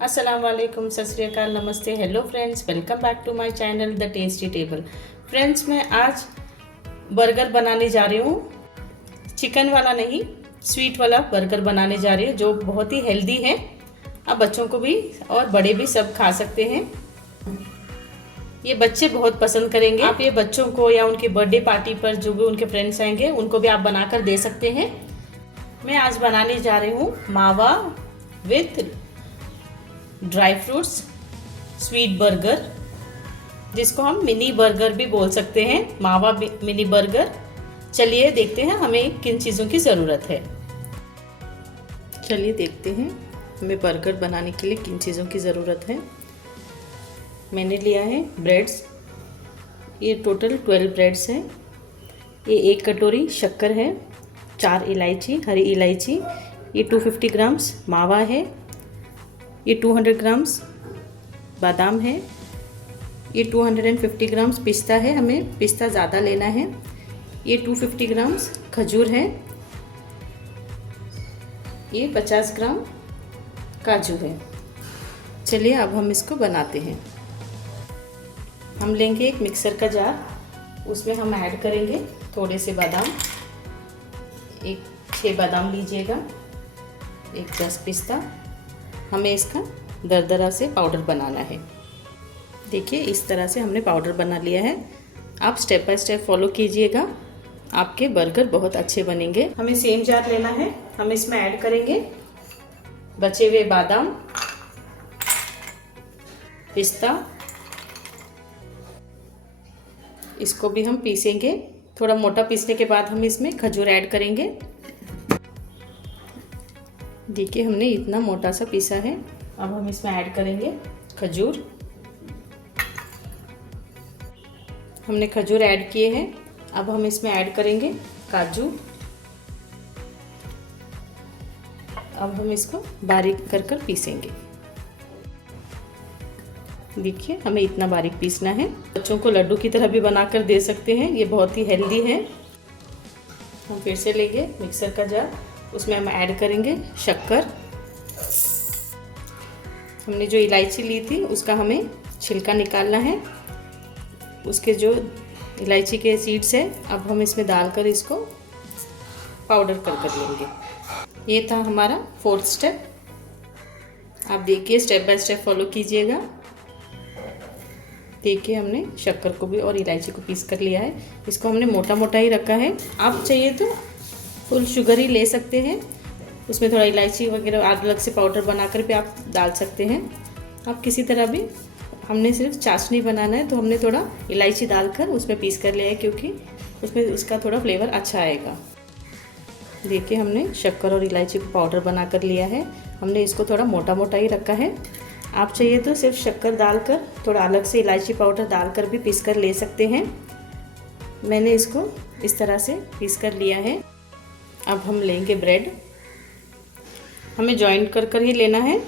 अस्सलाम वालेकुम, सत श्री अकाल, नमस्ते, hello friends, welcome back to my channel the tasty table. Friends, मैं आज बर्गर बनाने जा रही हूँ। चिकन वाला नहीं, स्वीट वाला बर्गर बनाने जा रही हूँ जो बहुत ही हेल्दी है। अब बच्चों को भी और बड़े भी सब खा सकते हैं। ये बच्चे बहुत पसंद करेंगे। आप ये बच्चों को या उनके बर्थडे पार्टी पर जो भी उनके फ्रेंड्स आएंगे उनको भी आप बनाकर दे सकते हैं। मैं आज बनाने जा रही हूँ मावा with dry fruits sweet burger, जिसको हम मिनी बर्गर भी बोल सकते हैं, मावा मिनी बर्गर। चलिए देखते हैं हमें किन चीज़ों की ज़रूरत है। चलिए देखते हैं हमें बर्गर बनाने के लिए किन चीज़ों की ज़रूरत है। मैंने लिया है ब्रेड्स, ये टोटल 12 ब्रेड्स हैं। ये 1 कटोरी शक्कर है, 4 इलायची, हरी इलायची, ये 250 ग्राम्स मावा है, ये 200 ग्राम्स बादाम है, ये 250 ग्राम्स पिस्ता है, हमें पिस्ता ज़्यादा लेना है, ये 250 ग्राम्स खजूर है, ये 50 ग्राम काजू है। चलिए अब हम इसको बनाते हैं। हम लेंगे एक मिक्सर का जार, उसमें हम ऐड करेंगे थोड़े से बादाम, 6 बादाम लीजिएगा, 10 पिस्ता। हमें इसका दरदरा से पाउडर बनाना है। देखिए इस तरह से हमने पाउडर बना लिया है। आप स्टेप बाय स्टेप फॉलो कीजिएगा, आपके बर्गर बहुत अच्छे बनेंगे। हमें सेम जार लेना है, हम इसमें ऐड करेंगे बचे हुए बादाम, पिस्ता, इसको भी हम पीसेंगे। थोड़ा मोटा पीसने के बाद हम इसमें खजूर ऐड करेंगे। देखिए हमने इतना मोटा सा पीसा है। अब हम इसमें ऐड करेंगे खजूर। हमने खजूर ऐड किए हैं। अब हम इसमें ऐड करेंगे काजू। अब हम इसको बारीक कर पीसेंगे। देखिए हमें इतना बारीक पीसना है। बच्चों को लड्डू की तरह भी बनाकर दे सकते हैं, ये बहुत ही हेल्दी है। हम फिर से लेंगे मिक्सर का जार, उसमें हम ऐड करेंगे शक्कर। हमने जो इलायची ली थी उसका हमें छिलका निकालना है, उसके जो इलायची के सीड्स हैं अब हम इसमें डालकर इसको पाउडर कर लेंगे। ये था हमारा 4th स्टेप। आप देखिए स्टेप बाय स्टेप फॉलो कीजिएगा। देखिए हमने शक्कर को भी और इलायची को पीस कर लिया है। इसको हमने मोटा मोटा ही रखा है। आप चाहिए तो फुल शुगर ही ले सकते हैं, उसमें थोड़ा इलायची वगैरह अलग से पाउडर बनाकर भी आप डाल सकते हैं। आप किसी तरह भी, हमने सिर्फ चाशनी बनाना है तो हमने थोड़ा इलायची डालकर उसमें पीस कर लिया है, क्योंकि उसमें उसका थोड़ा फ्लेवर अच्छा आएगा। देखिए हमने शक्कर और इलायची को पाउडर बना कर लिया है। हमने इसको थोड़ा मोटा मोटा ही रखा है। आप चाहिए तो सिर्फ शक्कर डालकर थोड़ा अलग से इलायची पाउडर डालकर भी पीस कर ले सकते हैं। मैंने इसको इस तरह से पीस कर लिया है। अब हम लेंगे ब्रेड, हमें जॉइंट कर ही लेना है,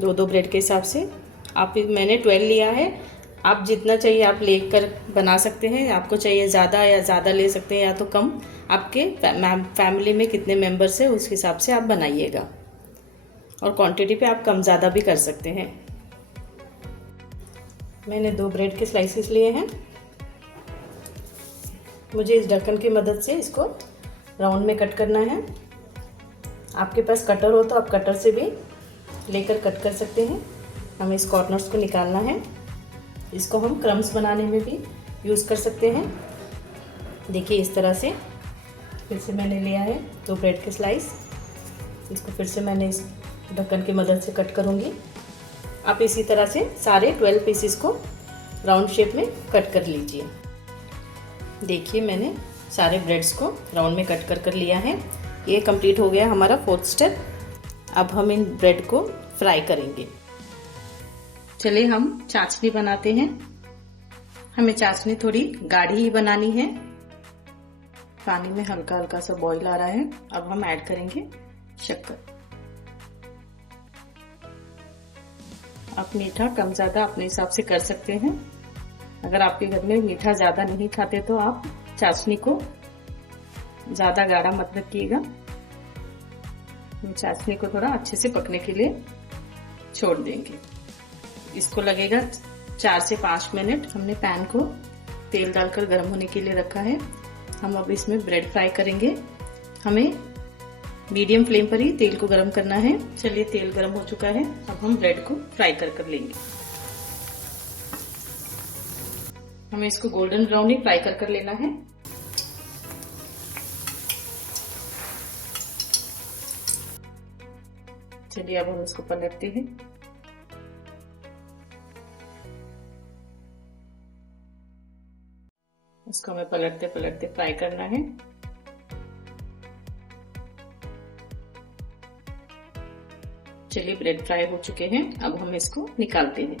2 ब्रेड के हिसाब से। मैंने 12 लिया है, आप जितना चाहिए आप लेकर बना सकते हैं। आपको चाहिए ज़्यादा या ज़्यादा ले सकते हैं या तो कम, आपके फैमिली में कितने मेंबर्स हैं उस हिसाब से आप बनाइएगा, और क्वांटिटी पे आप कम ज़्यादा भी कर सकते हैं। मैंने 2 ब्रेड के स्लाइसेस लिए हैं। मुझे इस ढक्कन की मदद से इसको राउंड में कट करना है। आपके पास कटर हो तो आप कटर से भी लेकर कट कर सकते हैं। हमें इस कॉर्नर्स को निकालना है। इसको हम क्रम्स बनाने में भी यूज़ कर सकते हैं। देखिए इस तरह से फिर से मैंने लिया है 2 ब्रेड के स्लाइस। इसको फिर से मैंने इस ढक्कन की मदद से कट करूँगी। आप इसी तरह से सारे 12 पीसेस को राउंड शेप में कट कर लीजिए। देखिए मैंने सारे ब्रेड्स को राउंड में कट कर लिया है। ये कंप्लीट हो गया हमारा 4th स्टेप। अब हम इन ब्रेड को फ्राई करेंगे। चलिए हम चाशनी बनाते हैं। हमें चाशनी थोड़ी गाढ़ी ही बनानी है। पानी में हल्का हल्का सा बॉईल आ रहा है। अब हम ऐड करेंगे शक्कर। आप मीठा कम ज़्यादा अपने हिसाब से कर सकते हैं। अगर आपके घर में मीठा ज़्यादा नहीं खाते तो आप चाशनी को ज़्यादा गाढ़ा मत रखिएगा। चाशनी को थोड़ा अच्छे से पकने के लिए छोड़ देंगे। इसको लगेगा 4 से 5 मिनट। हमने पैन को तेल डालकर गर्म होने के लिए रखा है। हम अब इसमें ब्रेड फ्राई करेंगे। हमें मीडियम फ्लेम पर ही तेल को गर्म करना है। चलिए तेल गर्म हो चुका है, अब हम ब्रेड को फ्राई कर लेंगे। हमें इसको गोल्डन ब्राउन ही फ्राई कर लेना है। चलिए अब हम इसको पलटते हैं। इसको हमें पलटते पलटते फ्राई करना है। चलिए ब्रेड फ्राई हो चुके हैं, अब हम इसको निकालते हैं।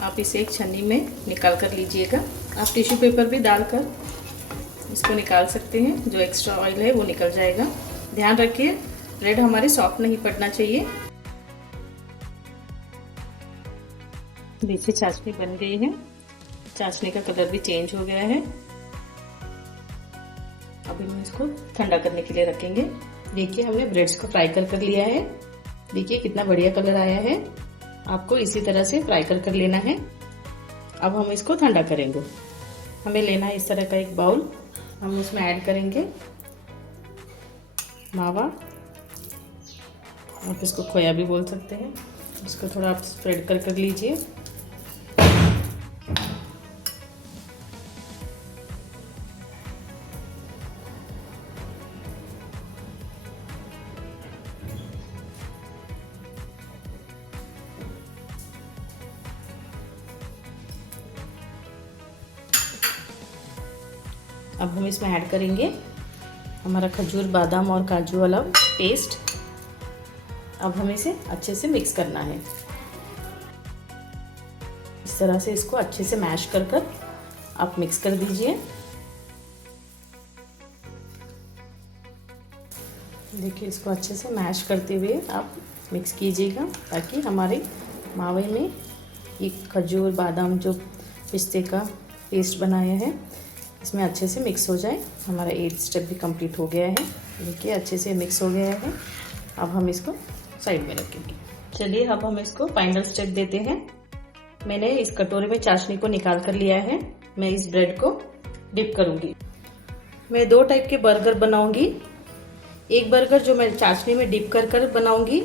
आप इसे एक छन्नी में निकाल कर लीजिएगा। आप टिश्यू पेपर भी डालकर इसको निकाल सकते हैं, जो एक्स्ट्रा ऑयल है वो निकल जाएगा। ध्यान रखिए ब्रेड हमारे सॉफ्ट नहीं पड़ना चाहिए। देखिए चाशनी बन गई है, चाशनी का कलर भी चेंज हो गया है। अभी हम इसको ठंडा करने के लिए रखेंगे। देखिए हमने ब्रेड्स को फ्राई कर लिया है। देखिए कितना बढ़िया कलर आया है। आपको इसी तरह से फ्राई कर लेना है। अब हम इसको ठंडा करेंगे। हमें लेना है इस तरह का एक बाउल। हम उसमें ऐड करेंगे मावा, आप इसको खोया भी बोल सकते हैं। इसको थोड़ा आप स्प्रेड कर लीजिए। अब हम इसमें ऐड करेंगे हमारा खजूर, बादाम और काजू वाला पेस्ट। अब हमें इसे अच्छे से मिक्स करना है। इस तरह से इसको अच्छे से मैश कर आप मिक्स कर दीजिए। देखिए इसको अच्छे से मैश करते हुए आप मिक्स कीजिएगा, ताकि हमारे मावे में ये खजूर, बादाम, जो पिस्ते का पेस्ट बनाया है, इसमें अच्छे से मिक्स हो जाए। हमारा 8th स्टेप भी कंप्लीट हो गया है। देखिए अच्छे से मिक्स हो गया है। अब हम इसको साइड में रखेंगे। चलिए अब हम इसको फाइनल स्टेप देते हैं। मैंने इस कटोरे में चाशनी को निकाल कर लिया है। मैं इस ब्रेड को डिप करूंगी। मैं 2 टाइप के बर्गर बनाऊंगी। एक बर्गर जो मैं चाशनी में डिप कर बनाऊंगी,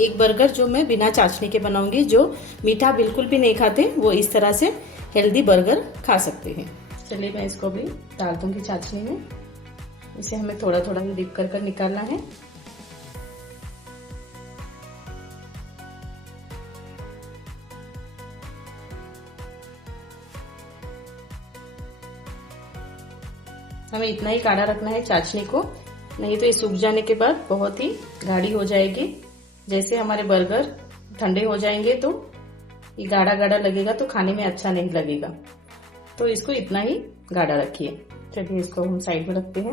एक बर्गर जो मैं बिना चाशनी के बनाऊंगी। जो मीठा बिल्कुल भी नहीं खाते वो इस तरह से हेल्दी बर्गर खा सकते हैं। चलिए मैं इसको भी डाल दूंगी चाशनी में। इसे हमें थोड़ा थोड़ा डिप कर निकालना है। हमें इतना ही गाढ़ा रखना है चाशनी को, नहीं तो ये सूख जाने के बाद बहुत ही गाढ़ी हो जाएगी। जैसे हमारे बर्गर ठंडे हो जाएंगे तो ये गाढ़ा गाढ़ा लगेगा, तो खाने में अच्छा नहीं लगेगा। तो इसको इतना ही गाढ़ा रखिए। चलिए इसको हम साइड में रखते हैं।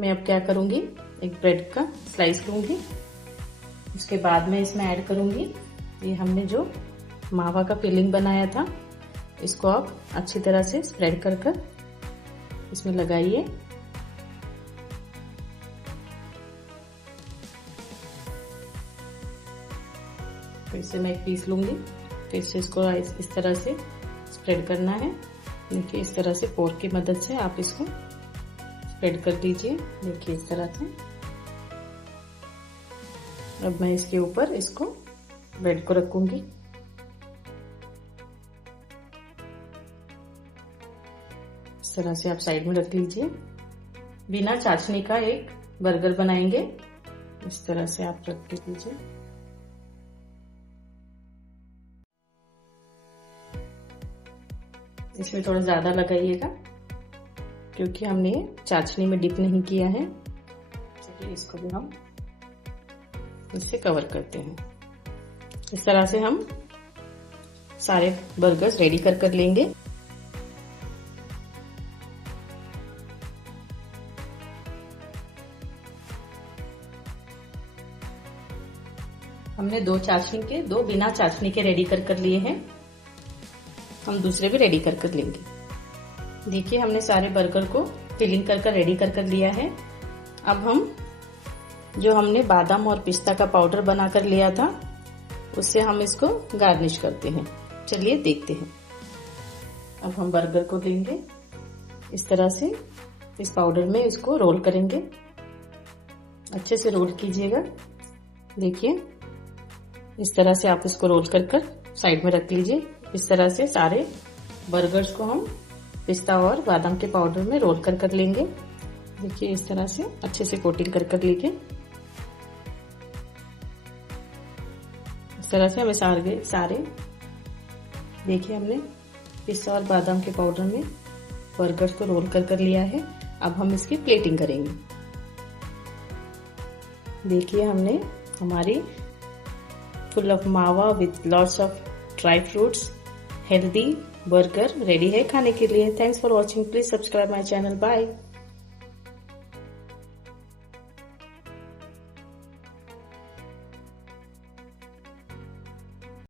मैं अब क्या करूंगी, एक ब्रेड का स्लाइस लूंगी। उसके बाद में इसमें ऐड करूंगी ये हमने जो मावा का फिलिंग बनाया था। इसको आप अच्छी तरह से स्प्रेड कर इसमें लगाइए। फिर से मैं एक पीस लूंगी, फिर से इसको इस तरह से स्प्रेड करना है। देखिए इस तरह से फोर्क की मदद से आप इसको स्प्रेड कर दीजिए। देखिए इस तरह से। अब मैं इसके ऊपर इसको ब्रेड को रखूंगी। इस तरह से आप साइड में रख लीजिए। बिना चाशनी का एक बर्गर बनाएंगे। इस तरह से आप रख के दीजिए। इसमें थोड़ा ज्यादा लगाइएगा, क्योंकि हमने चाशनी में डिप नहीं किया है। चलिए इसको भी हम इससे कवर करते हैं। इस तरह से हम सारे बर्गर्स रेडी कर लेंगे। हमने 2 चाशनी के, 2 बिना चाशनी के रेडी कर लिए हैं। हम दूसरे भी रेडी कर लेंगे। देखिए हमने सारे बर्गर को फिलिंग कर रेडी कर लिया है। अब हम जो हमने बादाम और पिस्ता का पाउडर बनाकर लिया था उससे हम इसको गार्निश करते हैं। चलिए देखते हैं। अब हम बर्गर को लेंगे, इस तरह से इस पाउडर में इसको रोल करेंगे। अच्छे से रोल कीजिएगा। देखिए इस तरह से आप इसको रोल कर साइड में रख लीजिए। इस तरह से सारे बर्गर्स को हम पिस्ता और बादाम के पाउडर में रोल कर लेंगे। देखिए इस तरह से अच्छे से कोटिंग कर लीजिए। इस तरह से हमें सारे देखिए हमने पिस्ता और बादाम के पाउडर में बर्गर्स को रोल कर लिया है। अब हम इसकी प्लेटिंग करेंगे। देखिए हमने हमारी full of mawa with lots of dry fruits healthy burger ready है खाने के लिए। Thanks for watching. Please subscribe my channel. Bye.